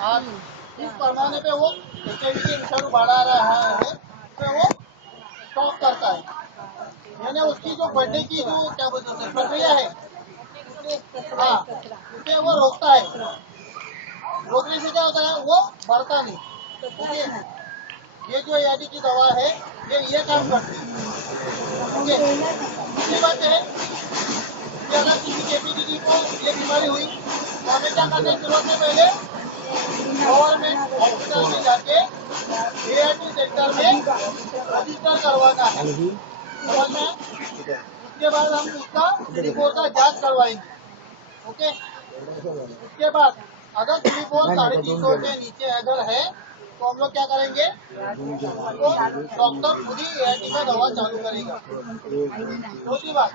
आज इस पैमाने पे वो HIV के विषाणु बढ़ा रहा है, तो वो स्टॉप करता है, यानी उसकी जो बढ़ने की जो क्या बोलते हैं प्रक्रिया है, हाँ, उसे वो रोकता है। रोकने से क्या होता है, वो बढ़ता नहीं। ओके, ये जो ART की दवा है, ये काम करती है। ओके, दूसरी बात है कि अगर किसी KPTD को ये बीमारी हुई तो हमें क्या करना है, शुरुआत में पहले गवर्नमेंट हॉस्पिटल में जाके ART सेंटर में रजिस्टर करवाना है, समझ में? उसके बाद हम उसका रिपोर्ट का जांच करवाएंगे। ओके, उसके बाद अगर रिपोर्ट 350 के नीचे अगर है तो हम लोग क्या करेंगे, तो डॉक्टर खुद ही ART का दवा चालू करेगा। दूसरी बात,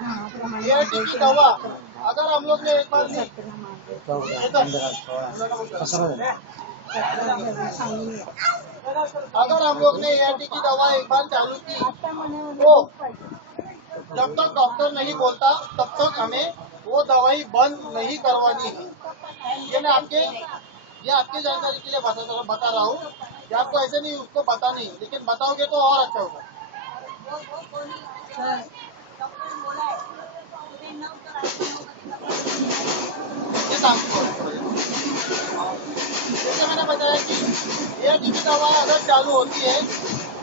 ART की दवा अगर हम लोग ने एक बार ली, अगर हम लोग ने ART की दवा एक बार चालू की तो जब तक डॉक्टर नहीं बोलता तब तक हमें वो दवाई बंद नहीं करवानी है। ये मैं ये आपकी जानकारी के लिए बता रहा हूँ कि आपको ऐसे नहीं उसको पता नहीं, लेकिन बताओगे तो और अच्छा होगा। जैसे मैंने बताया कि ART की दवा अगर चालू होती है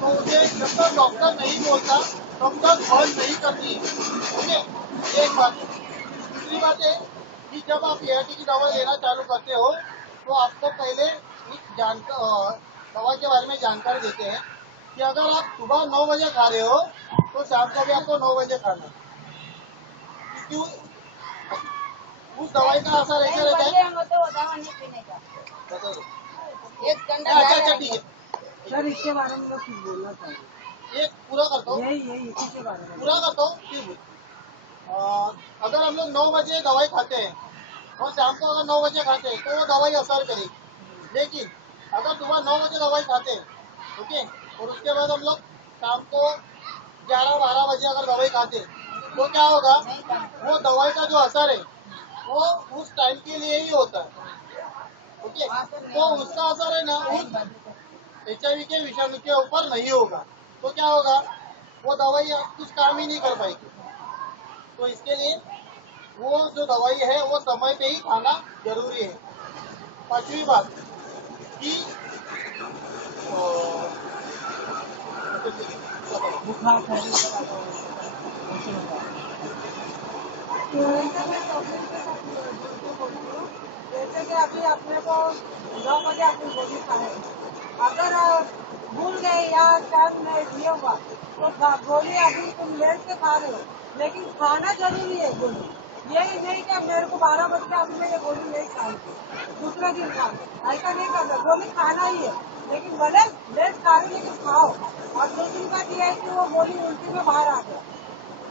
तो उसे जब तक डॉक्टर नहीं बोलता तब तक बंद नहीं करनी है। ओके, ये एक बात है। दूसरी बात है कि जब आप ART की दवा लेना चालू करते हो तो आपको पहले कुछ दवा के बारे में जानकारी देते हैं कि अगर आप सुबह 9 बजे खा रहे हो तो शाम को भी आपको 9 बजे खाना है, क्योंकि उस दवाई का असर ऐसे रहता है। अच्छा ठीक है सर, इसके बारे में कुछ बोलना चाहिए। ये पूरा करता हूँ, यही इसी के बारे में पूरा करता हूँ फिर अगर हम लोग 9 बजे दवाई खाते हैं और शाम को अगर 9 बजे खाते हैं तो वो दवाई असर करेगी, लेकिन अगर सुबह 9 बजे दवाई खाते हैं, ओके, और उसके बाद हम लोग शाम को 11-12 बजे अगर दवाई खाते हैं तो क्या होगा, वो दवाई का जो असर है वो उस टाइम के लिए ही होता है। ओके, तो उसका असर है ना उस HIV के विषाणु के ऊपर नहीं होगा, तो क्या होगा, वो दवाई कुछ काम ही नहीं कर पाएगी। तो इसके लिए वो जो दवाई है वो समय पे ही खाना जरूरी है। पांचवी बात कि बुखार जैसे कि अभी अपने को 9 बजे अपनी गोली खाए, अगर भूल गए या शायद में ये हुआ तो गोली अभी तुम लेट से खा रहे हो, लेकिन खाना जरूरी है गोली। यही नहीं कि मेरे को 12 बजे अभी मैं ये गोली नहीं खाऊंगी, दूसरे दिन खा, ऐसा नहीं करना। गोली खाना ही है, लेकिन भले लेट खा रहे लेकिन खाओ। और दूसरी बात यह है कि वो गोली उल्टी में बाहर आ गया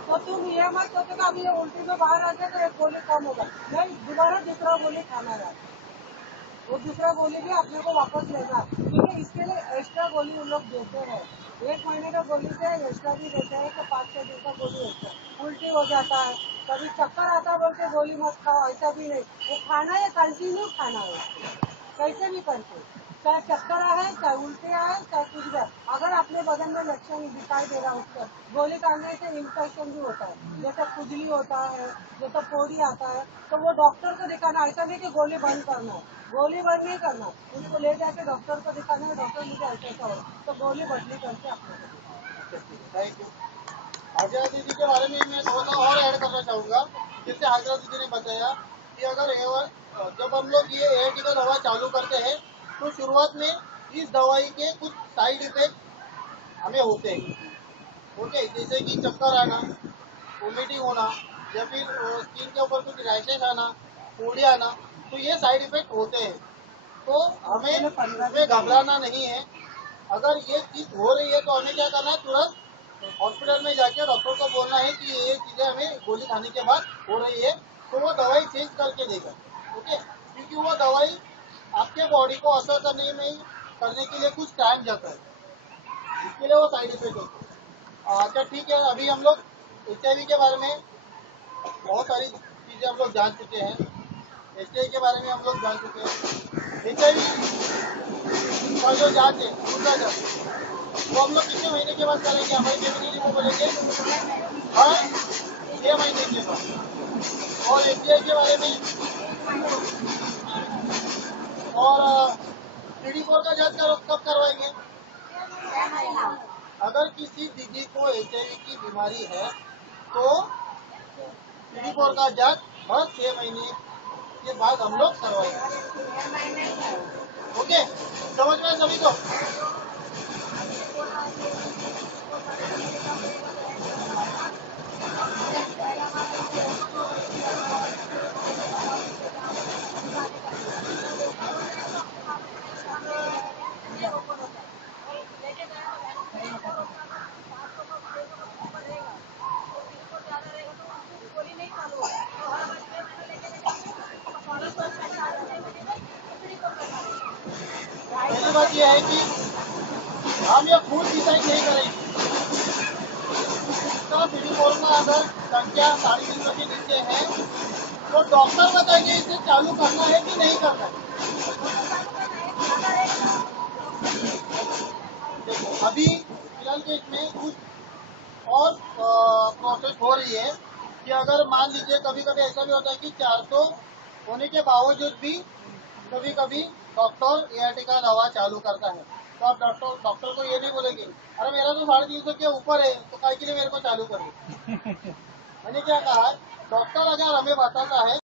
तो तुम ये मत सोचो कि अभी ये उल्टी में बाहर आ गया तो एक गोली कम होगा, नहीं, दोबारा दूसरा गोली खाना है। वो दूसरा गोली भी अपने को वापस लेगा, क्योंकि इसके लिए एक्स्ट्रा गोली उन लोग देते हैं। 1 महीने का गोली से एक्स्ट्रा भी देते हैं कि 5-6 दिन का गोली एक्स्ट्रा। उल्टी हो जाता है, कभी चक्कर आता है बोलते गोली मत खाओ, ऐसा भी नहीं। वो खाना है, कंटिन्यू खाना है, कैसे भी करके, चाहे चक्कर आए चाहे उल्टे आए चाहे कुछ भी, अगर अपने बदन में लक्षण दिखाई दे रहा है उसका, गोली खाने से इन्फेक्शन भी होता है, जैसे खुजली होता है, जैसे फोड़ी आता है, तो वो डॉक्टर को दिखाना। ऐसा नहीं कि गोली बंद करना है, गोली बंद नहीं करना, उसको ले जाके डॉक्टर को दिखाना है, डॉक्टर मुझे ऐसा हो तो गोली बदली करके अपने। Thank you. हाजरा दीदी के बारे में मैं थोड़ा सा और ऐड करना चाहूँगा। जैसे हाजरा दीदी ने बताया कि अगर जब हम लोग ये ART का दवा चालू करते हैं तो शुरुआत में इस दवाई के कुछ साइड इफेक्ट हमें होते हैं। ओके, जैसे कि चक्कर आना, वोमिटिंग होना, या फिर स्किन के ऊपर कुछ रैशेज आना, फोड़ी आना, तो ये साइड इफेक्ट होते हैं। तो हमें घबराना नहीं है। अगर ये चीज हो रही है तो हमें क्या करना है, तुरंत हॉस्पिटल में जाके डॉक्टर को बोलना है कि ये चीजें हमें गोली खाने के बाद हो रही है, तो वो दवाई चेंज करके देगा। ओके, क्योंकि वो दवाई आपके बॉडी को असर करने के लिए कुछ टाइम जाता है, इसके लिए वो साइड इफेक्ट होता है। अच्छा ठीक है, अभी हम लोग HIV के बारे में बहुत सारी चीजें हम लोग जान चुके हैं, HI के बारे में हम लोग जान चुके हैं। HIV का जो जांच है दूसरा जांच, वो हम लोग कितने महीने के बाद करेंगे? हमारी कैबिनेट को बोलेंगे हर 6 महीने के बाद। और एफडीआई के बारे में और CD4 का जांच कब करवाएंगे? अगर किसी दीदी को HIV की बीमारी है तो CD4 का जांच हर 6 महीने के बाद हम लोग करवाएंगे। ओके, समझ में सभी को? पहली बात यह है कि हम ये फूड डिसाइड नहीं करेंगे। इसका CD4 का अगर संख्या 350 के नीचे है तो डॉक्टर बताएंगे इसे चालू करना है कि नहीं करना है। देखो अभी फिलहाल केस में कुछ और प्रोसेस हो रही है कि अगर मान लीजिए कभी कभी ऐसा भी होता है कि 400 होने के बावजूद भी कभी कभी डॉक्टर ART का दवा चालू करता है, तो आप डॉक्टर को ये नहीं बोलेंगे अरे मेरा तो 350 के ऊपर है तो काय के लिए मेरे को चालू कर दो। मैंने क्या कहा, डॉक्टर अगर हमें बताता है